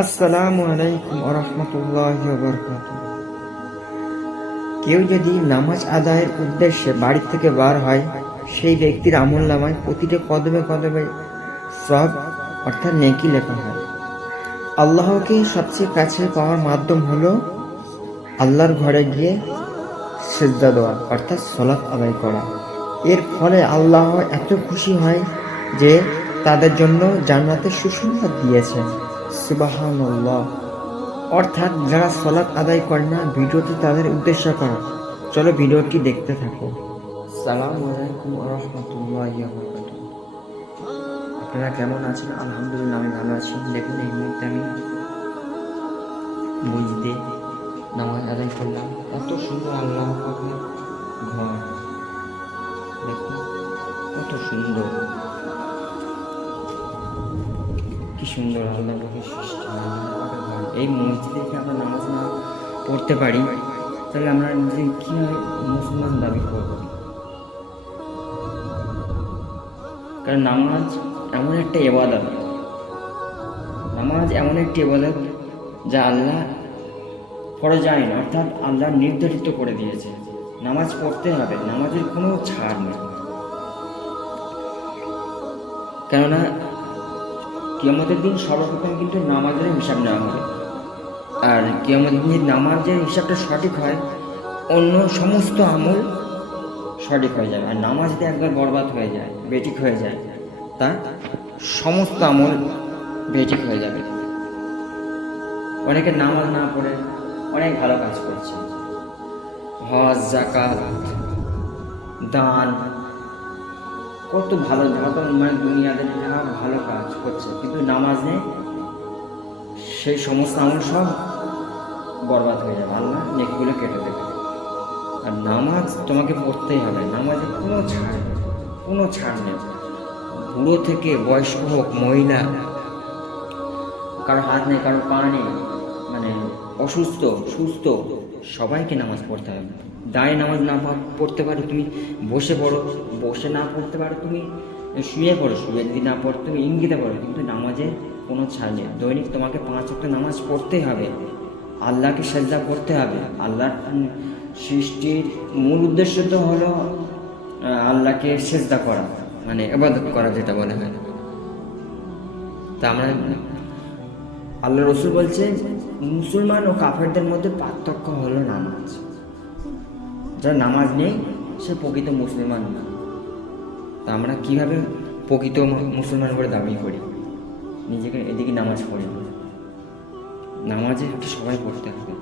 আসসালামু আলাইকুম ওয়া রাহমাতুল্লাহি ওয়া বারাকাতুহু। কেউ যদি নামাজ আদায়ের উদ্দেশ্যে বাড়ি থেকে বার হয়, সেই ব্যক্তির আমলনামায় প্রতিটি কদমে কদমে সওয়াব অর্থাৎ নেকি লেখা হয়। আল্লাহকে সবচেয়ে কাছে পাওয়ার মাধ্যম হলো আল্লাহর ঘরে গিয়ে সিজদা দেওয়া অর্থাৎ সালাত আদায় করা। এর ফলে আল্লাহ এত খুশি হয় যে তাদের জন্য জান্নাতে সুসংবাদ দিয়েছেন। সুবহানাল্লাহ। অর্থাৎ যারা সালাত আদায় করে না, ভিডিওটি তাদের উদ্দেশ্য করা। চলো ভিডিওটি দেখতে থাকো। আসসালামু আলাইকুম ওয়া রাহমাতুল্লাহি ওয়া বারাকাতুহু। আপনারা কেমন আছেন? আলহামদুলিল্লাহ আমি ভালো আছি। দেখুন এই মুহূর্তে আমি মসজিদে নামাজ আদায় করলাম। এত সুন্দর আল্লাহ পাকের ঘর, দেখুন কত সুন্দর, কি সুন্দর আল্লাহ পাকের সৃষ্টি। এই মসজিদে কি আমরা নামাজ না পড়তে পারি, তাহলে আমরা নিজে কীভাবে মুসলমান দাবি করব? কারণ নামাজ এমন একটা ইবাদত, নামাজ এমন একটি ইবাদত যা আল্লাহ ফরজ আইন অর্থাৎ আল্লাহ নির্ধারিত করে দিয়েছে। নামাজ পড়তে হবে, নামাজের কোনো ছাড় নেই। কেননা কিয়ামতের দিন সর্বপ্রথম কিন্তু নামাজের হিসাব নেওয়া হবে। আর কিয়ামতের দিন নামাজের হিসাবটা সঠিক হয়, অন্য সমস্ত আমল সঠিক হয়ে যাবে। আর নামাজ যদি একবার বরবাদ হয়ে যায়, বেঠিক হয়ে যায়, তা সমস্ত আমল বেঠিক হয়ে যাবে। অনেকে নামাজ না পড়ে অনেক ভালো কাজ করছে, হজ, যাকাত, দান, কত ভালো ভালো মানে দুনিয়াতে ভালো কাজ করছে, কিন্তু নামাজ নেই, সেই সমস্ত আমল সব বরবাদ হয়ে যাবে। আল্লাহ নেকিগুলো কেটে দেবে। আর নামাজ তোমাকে পড়তেই হবে, নামাজে কোনো ছাড় নেই। বুড়ো থেকে বয়স্ক হোক, মহিলা, কারো হাত নেই, কারো পা নেই, মানে অসুস্থ, সুস্থ, সবাইকে নামাজ পড়তে হবে। দাঁড়িয়ে নামাজ না পড়তে পারো তুমি বসে পড়ো, বসে না পড়তে পারো তুমি শুয়ে পড়ো, শুয়ে যদি না পড়ো তুমি ইঙ্গিতে পড়ো, কিন্তু নামাজের কোনো ছাড় নেই। দৈনিক তোমাকে 5 ওয়াক্ত নামাজ পড়তেই হবে, আল্লাহকে সেজদা করতে হবে। আল্লাহর সৃষ্টির মূল উদ্দেশ্য তো হলো আল্লাহকে সেজদা করা, মানে ইবাদত করা যেটা বলা হয়। তা আমরা আল্লাহ রসুল বলছে মুসলমান ও কাফেরদের মধ্যে পার্থক্য হলো নামাজ। যার নামাজ নেই সে প্রকৃত মুসলমান না। তা আমরা কিভাবে প্রকৃত মুসলমান করে দাবি করি? নিজেকে এদিকে নামাজ পড়ি, নামাজে একটু সবাই পড়তে হবে,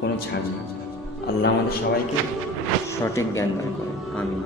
কোনো ছাড় নেই। আল্লাহ আমাদের সবাইকে সঠিক জ্ঞান দান করে। আমিন।